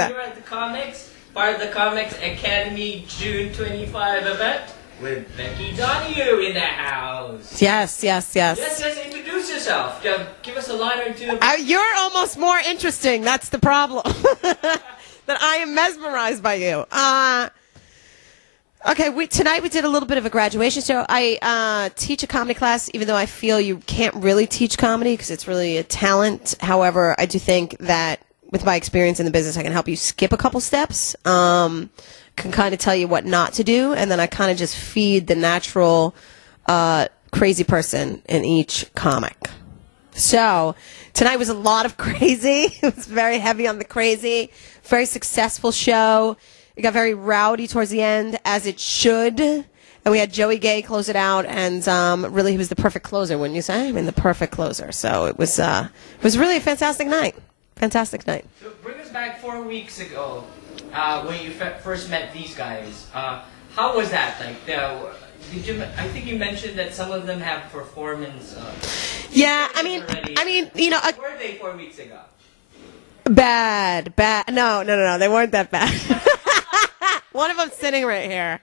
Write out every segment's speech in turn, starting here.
that. We were at the Comix, part of the Comix Academy June 25 event with Becky Donohue in the house. Yes. Yes, introduce yourself. Give us a line or two. You're almost more interesting. That's the problem. That I am mesmerized by you. Okay, tonight we did a little bit of a graduation show. I teach a comedy class, even though I feel you can't really teach comedy because it's really a talent. However, I do think that with my experience in the business, I can help you skip a couple steps, can kind of tell you what not to do, and then I kind of just feed the natural crazy person in each comic. So tonight was a lot of crazy. It was very heavy on the crazy. Very successful show. It got very rowdy towards the end, as it should. And we had Joey Gay close it out, and really he was the perfect closer, wouldn't you say? I mean, the perfect closer. So it was really a fantastic night. Fantastic night. So bring us back 4 weeks ago when you first met these guys. How was that? Like, I think you mentioned that some of them have performance. Yeah, I mean, you know. Were they 4 weeks ago? Bad. No, they weren't that bad. One of them's sitting right here.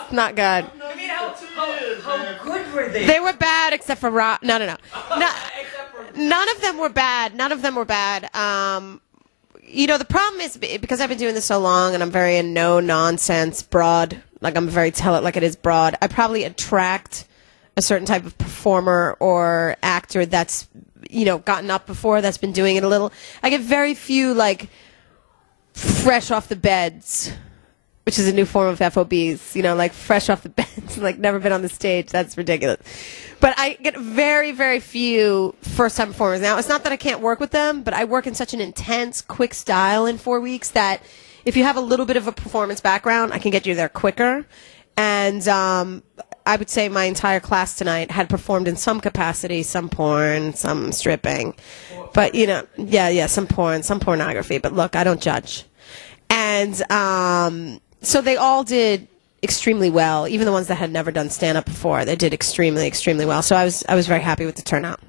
It's not good. I mean, how good were they? They were bad except for Rob. No. None of them were bad. You know, the problem is because I've been doing this so long and I'm very a no-nonsense broad, like I'm very tell it like it is broad, I probably attract a certain type of performer or actor that's, you know, gotten up before, that's been doing it a little. I get very few, like, fresh off the beds, which is a new form of FOBs, you know, like fresh off the beds, like never been on the stage. That's ridiculous. But I get very, very few first-time performers. Now, it's not that I can't work with them, but I work in such an intense, quick style in 4 weeks that if you have a little bit of a performance background, I can get you there quicker. And I would say my entire class tonight had performed in some capacity, some porn, some stripping. But, you know, yeah, some porn, some pornography. But look, I don't judge. And so they all did extremely well, even the ones that had never done stand-up before. They did extremely, extremely well. So I was very happy with the turnout.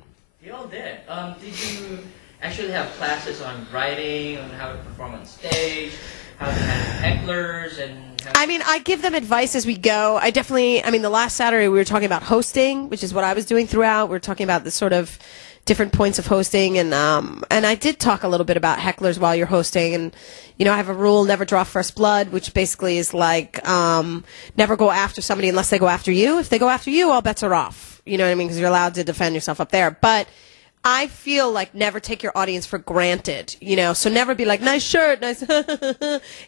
They all did. Did you actually have classes on writing, on how to perform on stage, how to handle hecklers, and I mean, I give them advice as we go. The last Saturday we were talking about hosting, which is what I was doing throughout. We were talking about the sort of different points of hosting, and I did talk a little bit about hecklers while you're hosting. And, you know, I have a rule, never draw first blood, which basically is like never go after somebody unless they go after you. If they go after you, all bets are off. You know what I mean? Because you're allowed to defend yourself up there. But I feel like never take your audience for granted, you know, so never be like, nice shirt, nice,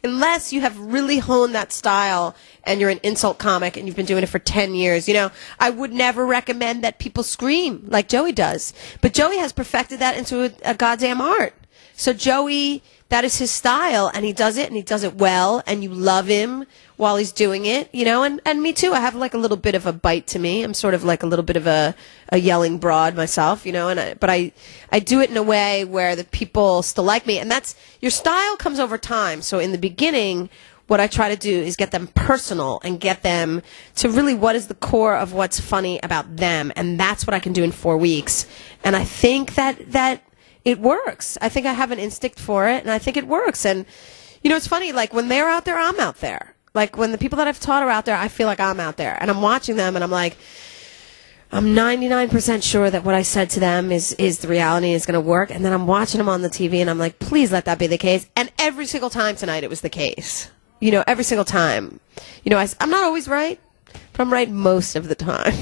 unless you have really honed that style and you're an insult comic and you've been doing it for 10 years, you know. I would never recommend that people scream like Joey does, but Joey has perfected that into a goddamn art. So Joey, that is his style, and he does it well, and you love him while he's doing it, you know, and me too. I have like a little bit of a bite to me. I'm sort of like a little bit of a yelling broad myself, you know, but I do it in a way where the people still like me, and that's, your style comes over time. So in the beginning, what I try to do is get them personal and get them to really what is the core of what's funny about them, and that's what I can do in 4 weeks. And I think that it works. I think I have an instinct for it, and I think it works. And, you know, it's funny, like when they're out there, I'm out there. Like, when the people that I've taught are out there, I feel like I'm out there. And I'm watching them, and I'm like, I'm 99% sure that what I said to them is the reality, is going to work. And then I'm watching them on the TV, and I'm like, please let that be the case. And every single time tonight, it was the case. You know, every single time. You know, I'm not always right, but I'm right most of the time.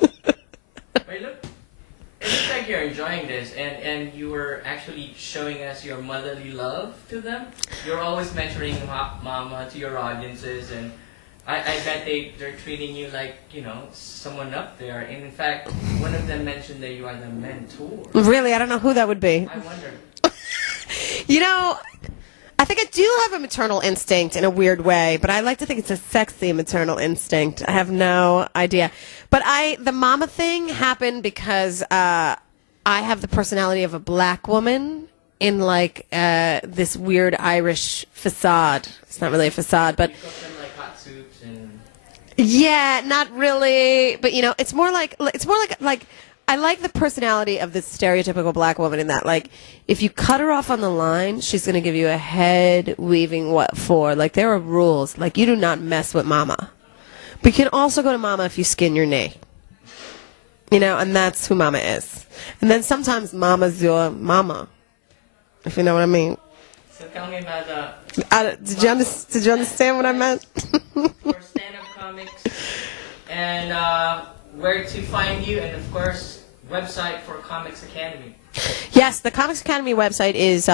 Wait, look. It looks like you're enjoying this, and you were actually showing us your motherly love to them. You're always mentoring mama to your audiences, and I bet they're treating you like, you know, someone up there. And in fact, one of them mentioned that you are the mentor. Really? I don't know who that would be. I wonder. You know, I think I do have a maternal instinct in a weird way, but I like to think it's a sexy maternal instinct. I have no idea. But the mama thing happened because I have the personality of a black woman in like this weird Irish facade. It's not really a facade, but... You cook them like hot soups and... Yeah, not really. But, you know, it's more like I like the personality of the stereotypical black woman in that, like, if you cut her off on the line, she's going to give you a head weaving what for. Like, there are rules. Like, you do not mess with mama. But you can also go to mama if you skin your knee. You know, and that's who mama is. And then sometimes mama's your mama, if you know what I mean. So tell me about did you understand what I meant? for stand-up comics, and where to find you, and of course, website for Comix Academy. Yes, the Comix Academy website is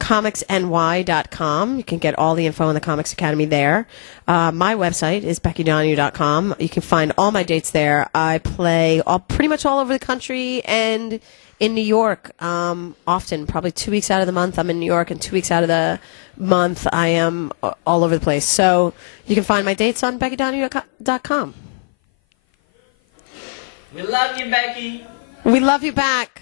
comixny.com. You can get all the info on the Comix Academy there. My website is beckydonohue.com. You can find all my dates there. I play pretty much all over the country and in New York often. Probably 2 weeks out of the month I'm in New York, and 2 weeks out of the month I am all over the place. So you can find my dates on beckydonohue.com. We love you, Becky. We love you back.